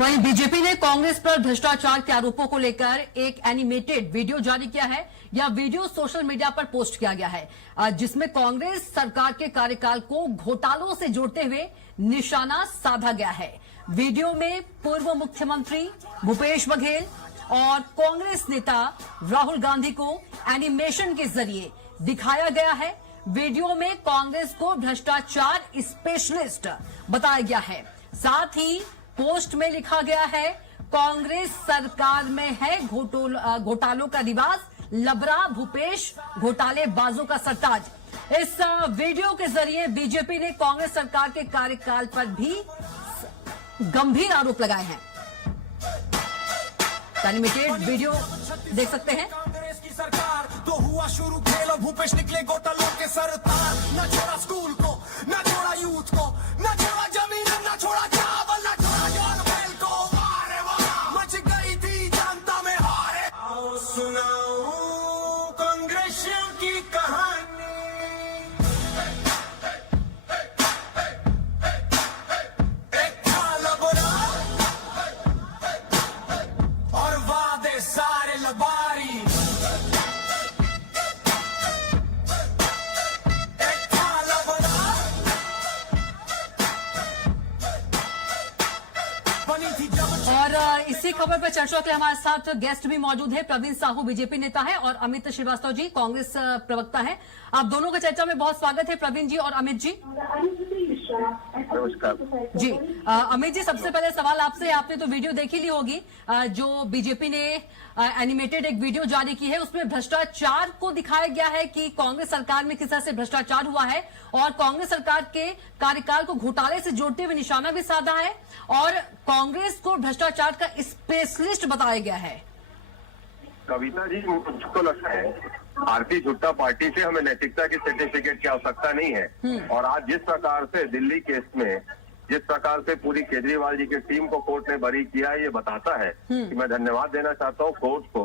वहीं बीजेपी ने कांग्रेस पर भ्रष्टाचार के आरोपों को लेकर एक एनिमेटेड वीडियो जारी किया है। यह वीडियो सोशल मीडिया पर पोस्ट किया गया है, जिसमें कांग्रेस सरकार के कार्यकाल को घोटालों से जोड़ते हुए निशाना साधा गया है। वीडियो में पूर्व मुख्यमंत्री भूपेश बघेल और कांग्रेस नेता राहुल गांधी को एनिमेशन के जरिए दिखाया गया है। वीडियो में कांग्रेस को भ्रष्टाचार स्पेशलिस्ट बताया गया है। साथ ही पोस्ट में लिखा गया है, कांग्रेस सरकार में है घोटालों का रिवाज, लबरा भूपेश घोटालेबाजों का सरताज। इस वीडियो के जरिए बीजेपी ने कांग्रेस सरकार के कार्यकाल पर भी गंभीर आरोप लगाए हैं। एनिमेटेड वीडियो देख सकते हैं। कांग्रेस की सरकार तो हुआ शुरू खेल और भूपेश निकले घोटालों के सरताज। न छोड़ा स्कूल को, न छोड़ा यूथ को, न छोड़ा जमीन, न छोड़ा चावल, न छोड़ा जॉन बैल को। वारे वाह, मच गई थी जनता में हारे। आओ सुनाऊं कांग्रेस की कहानी। एक था लबरा और वादे सारे लबारी। और इसी खबर पर चर्चा के लिए हमारे साथ गेस्ट भी मौजूद है। प्रवीण साहू बीजेपी नेता है और अमित श्रीवास्तव जी कांग्रेस प्रवक्ता है। आप दोनों का चर्चा में बहुत स्वागत है, प्रवीण जी और अमित जी। नमस्कार जी अमित जी, सबसे पहले सवाल आपसे, आपने तो वीडियो देखी ली होगी जो बीजेपी ने एनिमेटेड एक वीडियो जारी की है। उसमें भ्रष्टाचार को दिखाया गया है कि कांग्रेस सरकार में किस तरह से भ्रष्टाचार हुआ है और कांग्रेस सरकार के कार्यकाल को घोटाले से जोड़ते हुए निशाना भी साधा है और कांग्रेस को भ्रष्टाचार का स्पेशलिस्ट बताया गया है। कविता जी, मुझको लगता है भारतीय जनता पार्टी से हमें नैतिकता की सर्टिफिकेट की आवश्यकता नहीं है। और आज जिस प्रकार से दिल्ली केस में जिस प्रकार से पूरी केजरीवाल जी की टीम को कोर्ट ने बरी किया, ये बताता है कि मैं धन्यवाद देना चाहता हूँ कोर्ट को,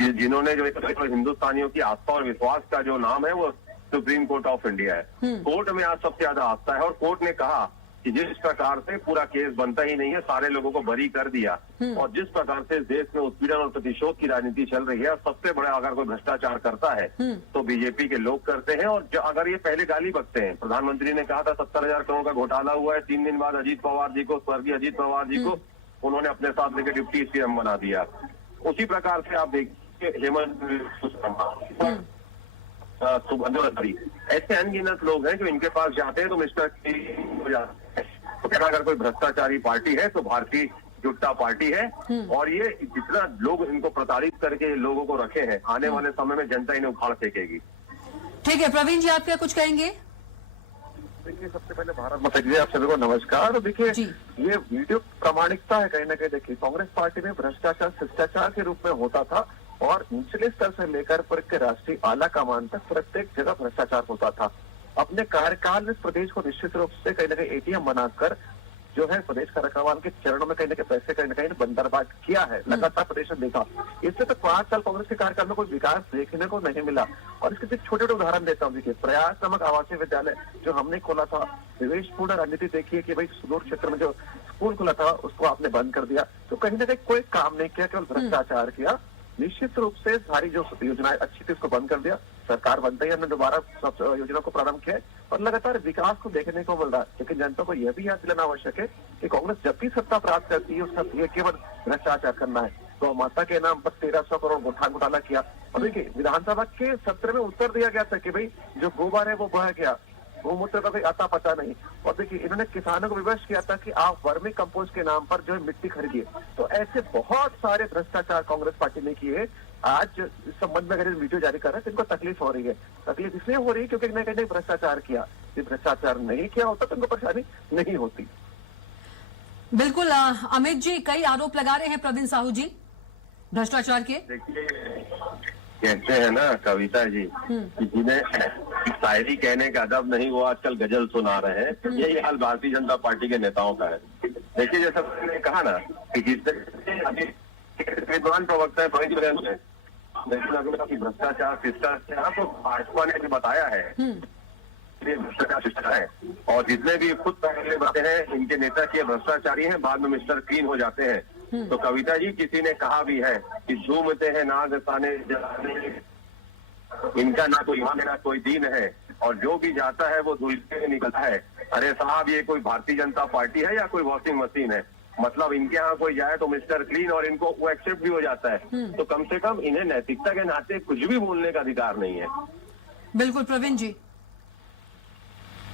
जिन्होंने जो हिंदुस्तानियों की आस्था और विश्वास का जो नाम है वो सुप्रीम कोर्ट ऑफ इंडिया है। कोर्ट में आज सबसे ज्यादा आस्था है और कोर्ट ने कहा कि जिस प्रकार से पूरा केस बनता ही नहीं है, सारे लोगों को बरी कर दिया और जिस प्रकार से देश में उत्पीड़न और प्रतिशोध की राजनीति चल रही है, सबसे बड़ा अगर कोई भ्रष्टाचार करता है तो बीजेपी के लोग करते हैं। और अगर ये पहले गाली बकते हैं, प्रधानमंत्री ने कहा था 70,000 करोड़ का घोटाला हुआ है, 3 दिन बाद अजीत पवार जी को, स्वर्गीय अजीत पवार जी को उन्होंने अपने साथ लेकर डिप्टी सीएम बना दिया। उसी प्रकार से आप देखिए हेमंत ऐसे अनगिनत लोग हैं जो इनके पास जाते हैं तो मिस्टर हो जाते हैं। तो अगर कोई भ्रष्टाचारी पार्टी है तो भारतीय जनता पार्टी है और ये जितना लोग इनको प्रताड़ित करके लोगों को रखे हैं, आने वाले समय में जनता इन्हें उखाड़ फेंकेगी। ठीक है प्रवीण जी, आप क्या कुछ कहेंगे? देखिए, सबसे पहले भारत माता जी आप सभी को नमस्कार। देखिए, ये वीडियो प्रामाणिकता है कहीं ना कहीं। देखिए, कांग्रेस पार्टी में भ्रष्टाचार शिष्टाचार के रूप में होता था और निचले स्तर से लेकर पर राष्ट्रीय आला कमान तक प्रत्येक जगह भ्रष्टाचार होता था। अपने कार्यकाल में प्रदेश को निश्चित रूप से कहीं ना कहीं एटीएम बनाकर जो है प्रदेश का रखवाल के चरणों में कहीं ना कहीं पैसे कहीं ना कहीं बंदरबांट किया है। लगातार प्रदेश ने देखा। इससे तो 5 साल कांग्रेस के कार्यकाल में कोई विकास देखने को नहीं मिला। और इसके एक छोटे छोटे उदाहरण देता हूँ। देखिए, प्रयास नामक आवासीय विद्यालय जो हमने खोला था, विवेशपूर्ण रणनीति देखिए कि भाई सुदूर क्षेत्र में जो स्कूल खुला था उसको आपने बंद कर दिया। तो कहीं ना कहीं कोई काम नहीं किया, केवल भ्रष्टाचार किया। निश्चित रूप से सारी जो योजनाएं अच्छी थी उसको बंद कर दिया। सरकार बनते ही हमने दोबारा सब योजना को प्रारंभ किया और लगातार विकास को देखने को मिल रहा है। लेकिन जनता को यह भी याद दिलाना आवश्यक है कि कांग्रेस जब भी सत्ता प्राप्त करती है उसका ये केवल भ्रष्टाचार करना है। तो माता के नाम पर 1300 करोड़ घोटाला किया। और देखिए, विधानसभा के सत्र में उत्तर दिया गया था कि भाई जो गोबर है वो बह गया, गोमूत्र का कोई अता पता नहीं। और देखिए, इन्होंने किसानों को विवश किया था कि आप वर्मी कंपोस्ट के नाम पर जो है मिट्टी खरीदिए। तो ऐसे बहुत सारे भ्रष्टाचार कांग्रेस पार्टी ने किए हैं। आज इस संबंध में अगर वीडियो जारी कर रहे हैं तो इनको तकलीफ हो रही है। तकलीफ इसलिए हो रही है क्योंकि इन्होंने कहीं भ्रष्टाचार किया। यदि भ्रष्टाचार नहीं किया होता तो इनको परेशानी नहीं होती। बिल्कुल अमित जी, कई आरोप लगा रहे हैं प्रवीण साहू जी भ्रष्टाचार के। देखिए, कहते हैं ना कविता जी कि जिन्हें शायरी कहने का अदब नहीं वो आजकल गजल सुना रहे हैं। यही हाल भारतीय जनता पार्टी के नेताओं का है। देखिए, जैसा मैंने कहा ना कि जिस विद्वान प्रवक्ता है भ्रष्टाचार शिष्टाचार तो भाजपा ने भी बताया है ये भ्रष्टाचार है। और जितने भी खुद पहले बढ़ते हैं इनके नेता के भ्रष्टाचारी हैं, बाद में मिस्टर क्लीन हो जाते हैं। तो कविता जी, किसी ने कहा भी है कि झूमते हैं नाग ताने जलाने, इनका ना कोई ईमान है ना कोई दीन है, और जो भी जाता है वो धूल के निकलता है। अरे साहब, ये कोई भारतीय जनता पार्टी है या कोई वॉशिंग मशीन है? मतलब इनके यहाँ कोई जाए तो मिस्टर क्लीन, और इनको वो एक्सेप्ट भी हो जाता है। तो कम से कम इन्हें नैतिकता के नाते कुछ भी बोलने का अधिकार नहीं है। बिल्कुल प्रवीण जी,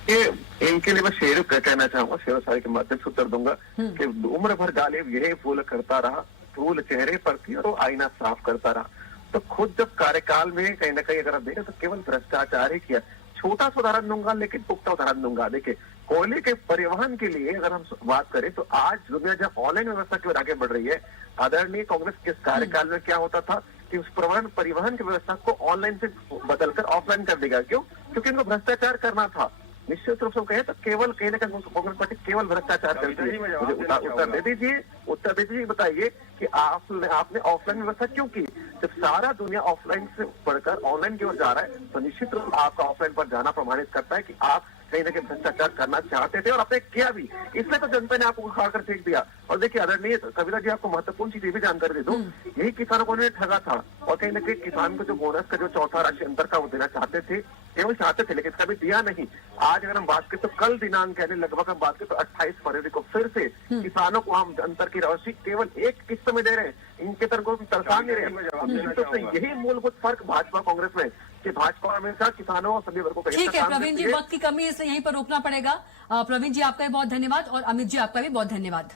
ये इनके लिए मैं शेर कहना चाहूंगा, शेर शायरी के माध्यम से उत्तर दूंगा कि उम्र भर गालिब यही फूल करता रहा, फूल चेहरे पर थी और वो आईना साफ करता रहा। तो खुद जब कार्यकाल में कहीं ना कहीं अगर आप देखें तो केवल भ्रष्टाचार ही किया। छोटा सा उदाहरण दूंगा लेकिन पुख्ता उदाहरण दूंगा। देखिए, कोयले के परिवहन के लिए अगर हम बात करें तो आज दुनिया जब ऑनलाइन व्यवस्था की ओर आगे बढ़ रही है, आदरणीय कांग्रेस के कार्यकाल में क्या होता था कि उस परिवहन की व्यवस्था को ऑनलाइन से बदलकर ऑफलाइन कर देगा। क्यों? क्योंकि इनको भ्रष्टाचार करना था। निश्चित रूप से कहे तो केवल कहीं ना कहीं कांग्रेस पार्टी केवल भ्रष्टाचार करती है। मुझे उत्तर दे दीजिए, बताइए कि आपने ऑफलाइन व्यवस्था क्यों की? जब सारा दुनिया ऑफलाइन से बढ़कर ऑनलाइन की ओर जा रहा है तो निश्चित रूप से आपका ऑफलाइन पर जाना प्रमाणित करता है कि आप कहीं ना कहीं भ्रष्टाचार करना चाहते थे और आपने किया भी। इसलिए तो जनता ने आपको उखाड़ कर फेंक दिया। और देखिए आदरणीय कविता जी, आपको महत्वपूर्ण चीज ये भी जानकारी दे दूं, यही किसानों को उन्होंने ठगा था और कहीं ना कहीं किसान को जो बोनस का जो चौथा राशि अंतर का वो देना चाहते थे, केवल चाहते थे लेकिन कभी दिया नहीं। आज अगर हम बात करें तो कल दिनांक यानी लगभग हम बात करें तो 28 फरवरी को फिर से किसानों को हम अंतर की राशि केवल एक किस्त में दे रहे हैं। इनके तरफ को तरसा नहीं रहे। तो यही मूलभूत फर्क भाजपा कांग्रेस में कि भाजपा हमेशा किसानों और सभी वर्गों को ठीक है प्रवीण जी, वक्त की कमी है इसलिए यहीं पर रोकना पड़ेगा। प्रवीण जी आपका भी बहुत धन्यवाद और अमित जी आपका भी बहुत धन्यवाद।